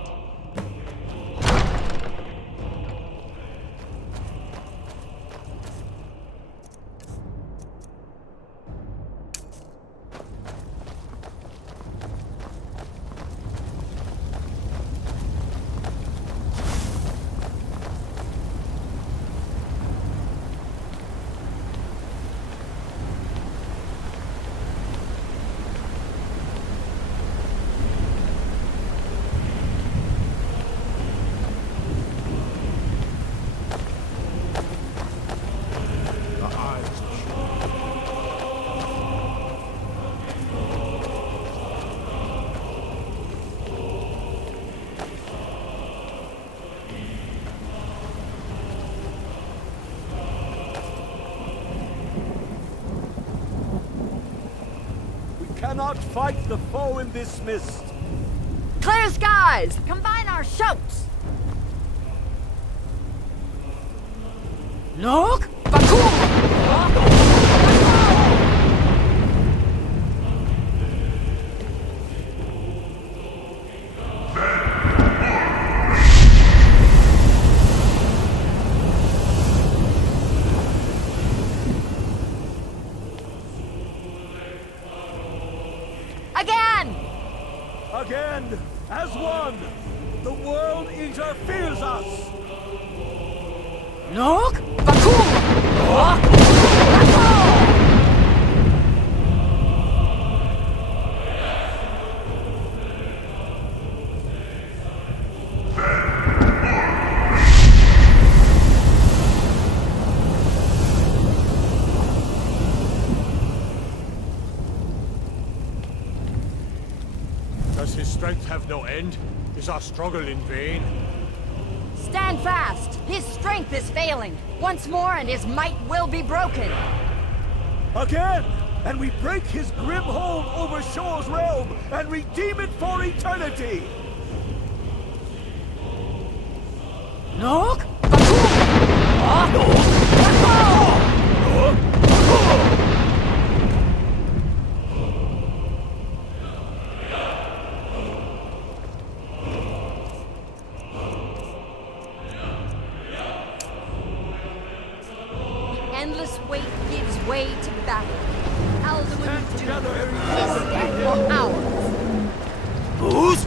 Cannot fight the foe in this mist. Clear skies! Combine our shouts! Look! Again, as one, the World Eater fears us. Look! Bakul! Does his strength have no end? Is our struggle in vain? Stand fast! His strength is failing. Once more and his might will be broken. Again! And we break his grim hold over Shor's realm and redeem it for eternity! Look! Endless wait gives way to battle. Alduin's doom, his death or ours. Who's?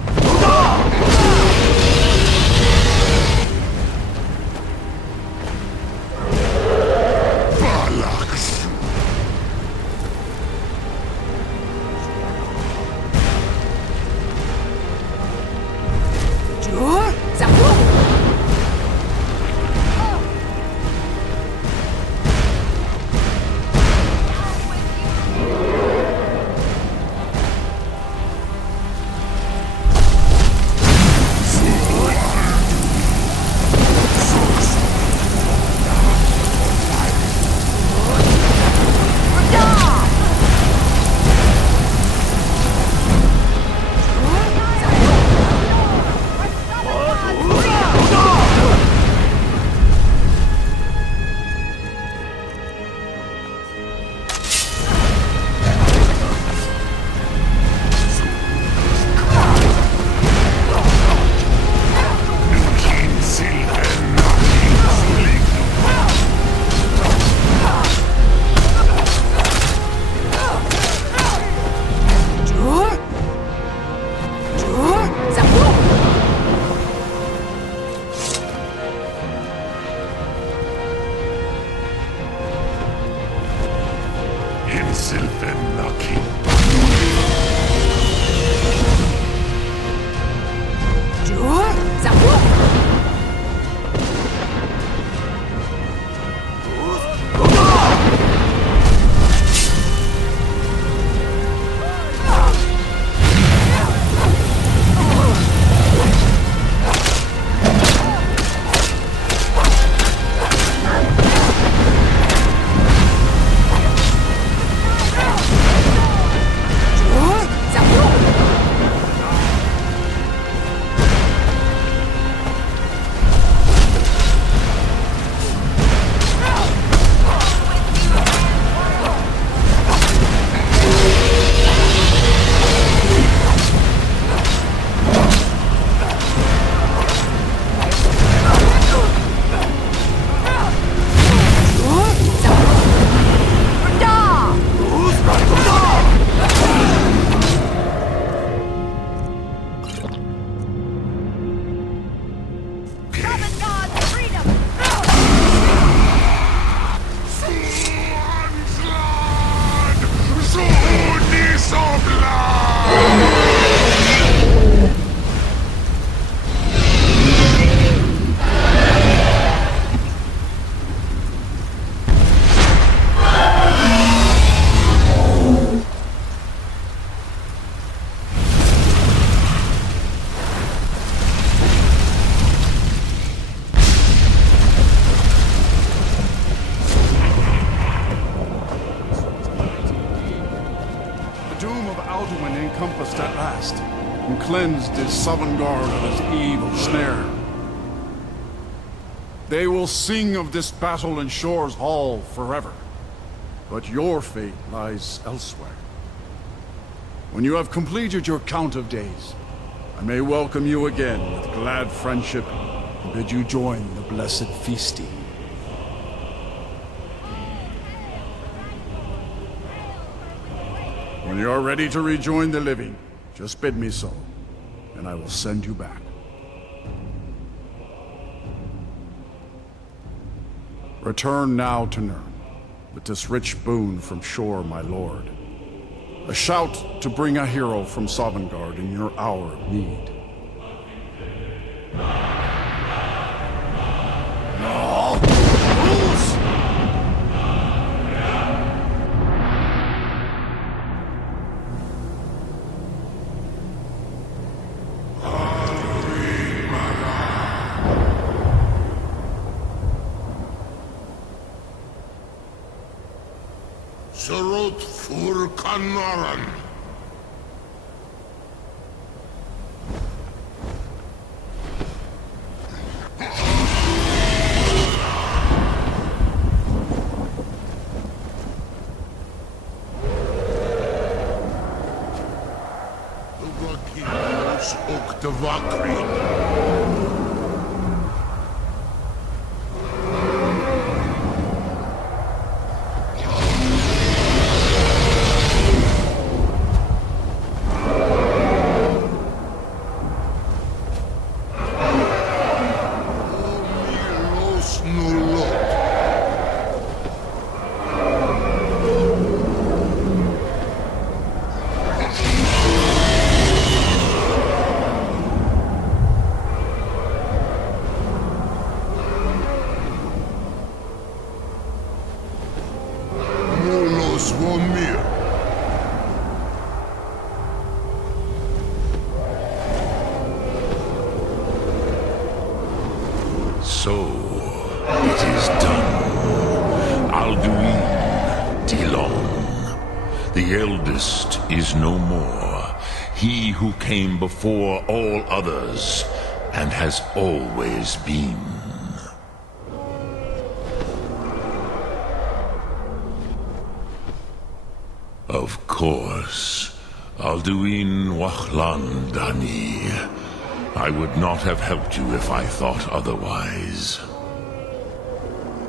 encompassed at last, and cleansed his Sovngarde of his evil snare. They will sing of this battle in Shor's Hall forever, but your fate lies elsewhere. When you have completed your count of days, I may welcome you again with glad friendship and bid you join the blessed feasting. When you are ready to rejoin the living, just bid me so, and I will send you back. Return now to Nirn, with this rich boon from shore, my lord. A shout to bring a hero from Sovngarde in your hour of need. Surut fur Kanaran. Ugakinos Uktavakrin. So, it is done. Alduin, Tilon. The eldest is no more. He who came before all others, and has always been. Of course, Alduin Wachlan Dani. I would not have helped you if I thought otherwise.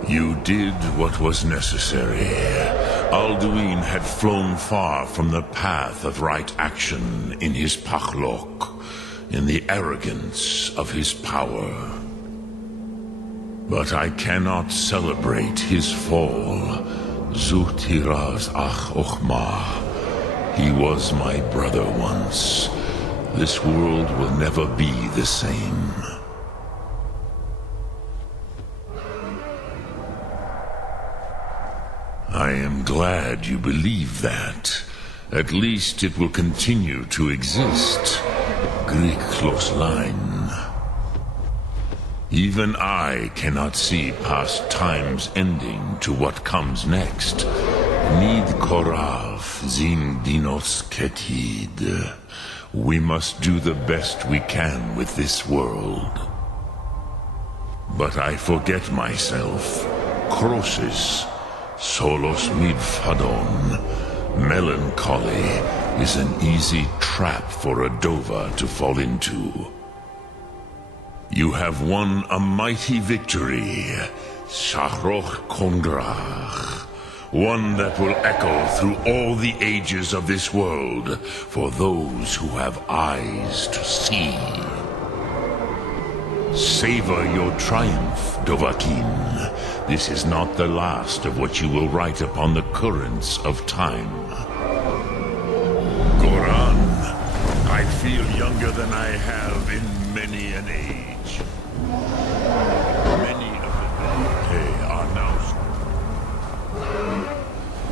You did what was necessary. Alduin had flown far from the path of right action in his Pachlok, in the arrogance of his power. But I cannot celebrate his fall. Zutiraz Ach Ochma. He was my brother once. This world will never be the same. I am glad you believe that. At least it will continue to exist. Questline. Even I cannot see past time's ending to what comes next. Nid korav zin dinos ketid. We must do the best we can with this world. But I forget myself. Crosis, solos midfadon. Melancholy is an easy trap for a Dova to fall into. You have won a mighty victory, Shahroch Kongrach. One that will echo through all the ages of this world for those who have eyes to see. Savor your triumph, Dovahkiin. This is not the last of what you will write upon the currents of time. Goran, I feel younger than I have in many an age. Many of the are now...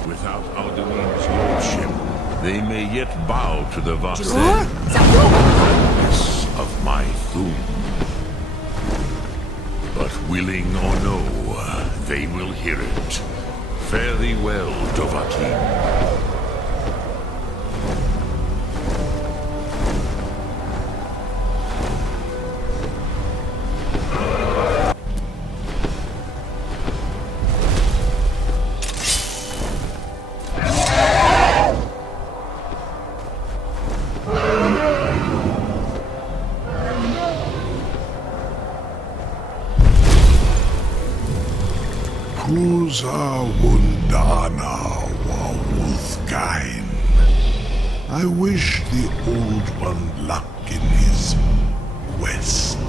Without Alduin's lordship, they may yet bow to the vastness of my Thum. But willing or no, they will hear it. Fare thee well, Dovahkiin. Kuza Wundana Wawuthgain. I wish the Old One luck in his quest.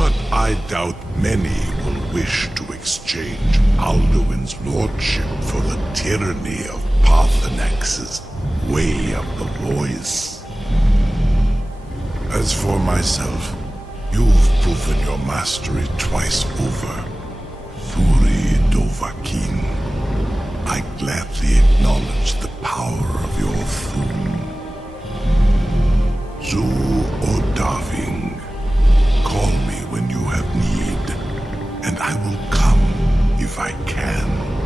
But I doubt many will wish to exchange Alduin's lordship for the tyranny of Paarthurnax's way of the voice. As for myself, you've proven your mastery twice over. Furi Dovahkiin, I gladly acknowledge the power of your Thum. Zu Odaving, call me when you have need, and I will come if I can.